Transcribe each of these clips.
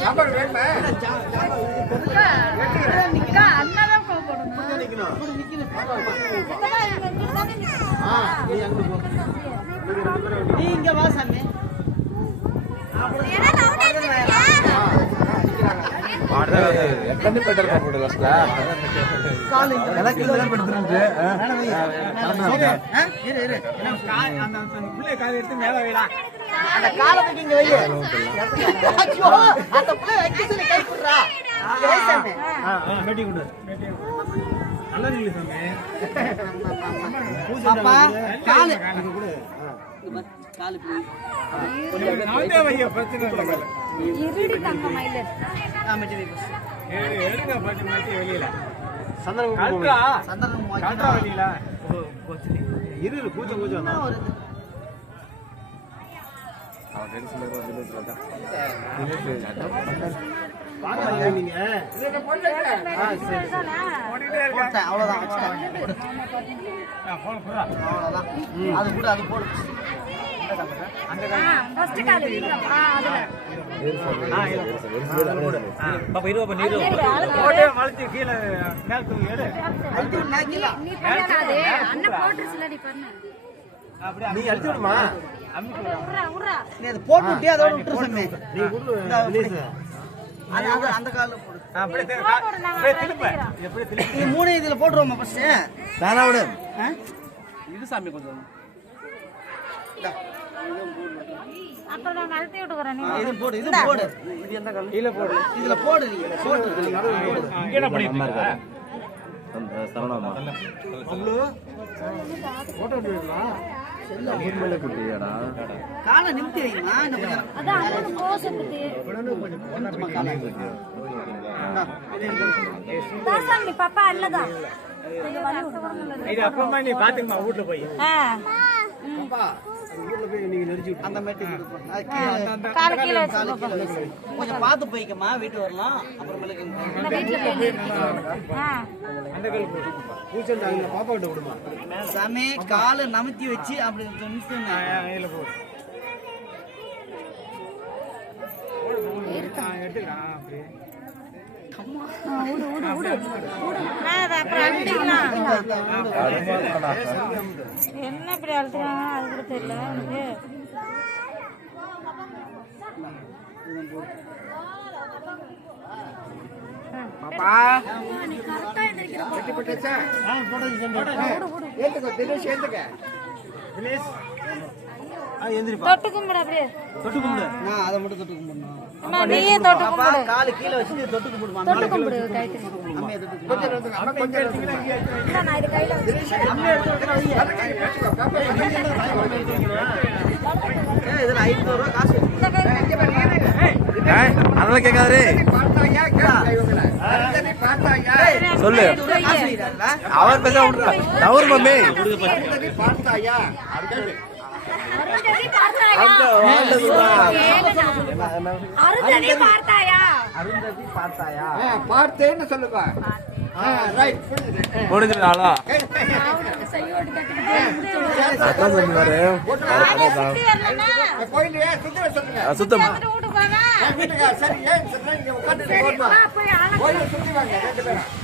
சாப்பாடு வேணுமா? நீ இங்க வா சாமி. எத்தனை பெட்டர் போட்டு லாஸ்ட்ல எனக்கு இல்ல படுத்துறது இரு இரு அந்த புள்ளைய கால் எடுத்து மேல வைடா. அந்த காலை தூக்கி இங்க வை. ஐயோ அந்த புள்ளைய வைக்க சொல்லி கை குடுறா. ஏய் சாமி. மேட்டி குடு. நல்ல நில்லு சாமி. பாப்பா கால் இங்க குடு. கால் போய் நாளே வைய பிரச்சனை இல்ல. இருடி தங்க மயில மேட்டி வை. எடுங்க பாட்டி மாட்டி வெளியில சந்தனம் கல்றா சந்தனம் கல்றா வெளியில இரு பூஜை பூஜை வந்தா அவன் டென்ஷன்ல வந்து சொல்றா பாருங்க நீங்க இத போடுங்க சரி போடிட்டே இருக்க அவ்வளவுதான் வச்சுட்டேன். போடு போடா அவ்வளவுதான். அது கூட அது போடு. அந்த ஃபர்ஸ்ட் கால் அதுல பாப்பா இருவா நீரு போடே மலச்சி கீழ மேல தூக்கி எடு அழுத்தி நாக்கில. நீ பண்ணாதே அண்ணன் போட்றதுலடி பண்ணு அப்படியே நீ அழுத்தி விடுமா உறா உறா நீ அது போட்டு விட்டியா அதோட விட்டுரு சாமி. நீ குடு ரிலீஸ் அது அந்த கால்ல போடு. அப்படியே திரும்ப எப்படி திரும்ப நீ மூணு இதுல போடுறோமா ஃபர்ஸ்ட்? வேற விடு. இது சாமி கொஞ்சம் அப்புறம் நான் அழுத்தி விட்டுறேன் நீ இது போடு இது போடு. இது எந்த கல் கீழ போடு இதுல போடு நீ போடு. இங்க என்ன பண்ணிட்டு இருக்க சரவணா அம்மா போட்டோ எடுக்கறா செல்ல மூணு குட்டியாடா காலை நிமித்தி வைமா. இன்னும் கொஞ்சம் அதான் அண்ணன் கோஸ் எடுத்து தாசாமி பாப்பா அல்லதா கொஞ்சம் வலி விடுங்க. இது அப்புறமா நீ பாத்துக்கமா வீட்ல போய் அப்பா ஊர்ல போய் நீங்க நெரிச்சு அந்த மேட்டி கால கீழ வச்சு கொஞ்சம் பார்த்து போய்க்கமா. வீட்டு வரலாம் அப்புறமேலுக்கு நான் வீட்ல போய் நிறுத்திக்கிறேன். அந்த கல் பூச்சல் அங்க பாப்பா கிட்ட விடுமா சாமி காலை நமுத்தி வச்சு அப்படி நிறுத்துங்க. இதுல போ எடுத்துக்கலாம் அப்படியே அப்புறம் அழுத்திக்கலாம். என்ன இப்படி அழுத்துறாங்க அது கூட தெரியல எனக்கு. பாப்பா நீ கரெக்டா எந்திரிக்கிற கட்டி போட்டுச்சா ஏத்துக்கோ தினேஷ் ஏத்துக்க தினேஷ் எந்திரிப்பா தொட்டு கும்பிடு அப்படியே. தொட்டு கும்பிடு நான் அதை மட்டும் தொட்டு கும்பிடணும். அம்மா நீயே தொட்டு கும்பிடு. காலு கீழே வச்சு தொட்டு கும்பிடுமா. தொட்டு கும்பிடு கைத்து. அம்மையை தொட்டு கும்பிடு. கொஞ்சம் எடுத்துக்கலாம் இல்ல நான் இது கையில வச்சிருக்கேன். அம்மையை எடுத்து இதுல 500 ரூபாய் காசு அதெல்லாம் கேட்காதே சொல்லு அவர் பேச அவர் மம்மி பார்த்தாயா அருந்ததி பார்த்தாயா? அருந்ததி பார்த்தாயா? பார்த்தேன்னு சொல்லுப்பா முடிஞ்சிருந்தாளா செய்யோடு கட்டிட்டு அதான் சொன்னாரு சுத்தி வரலன்னா சுத்தம் வீட்டுக்கு வாங்க. வா,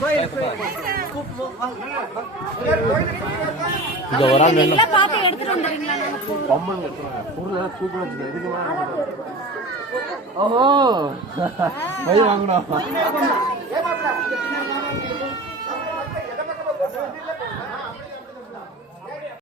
போய் இங்க ஒரு ஆள் நீங்களே பாத்து எடுத்துட்டு வந்துறீங்களா? ஓஹோ போய் வாங்கணும்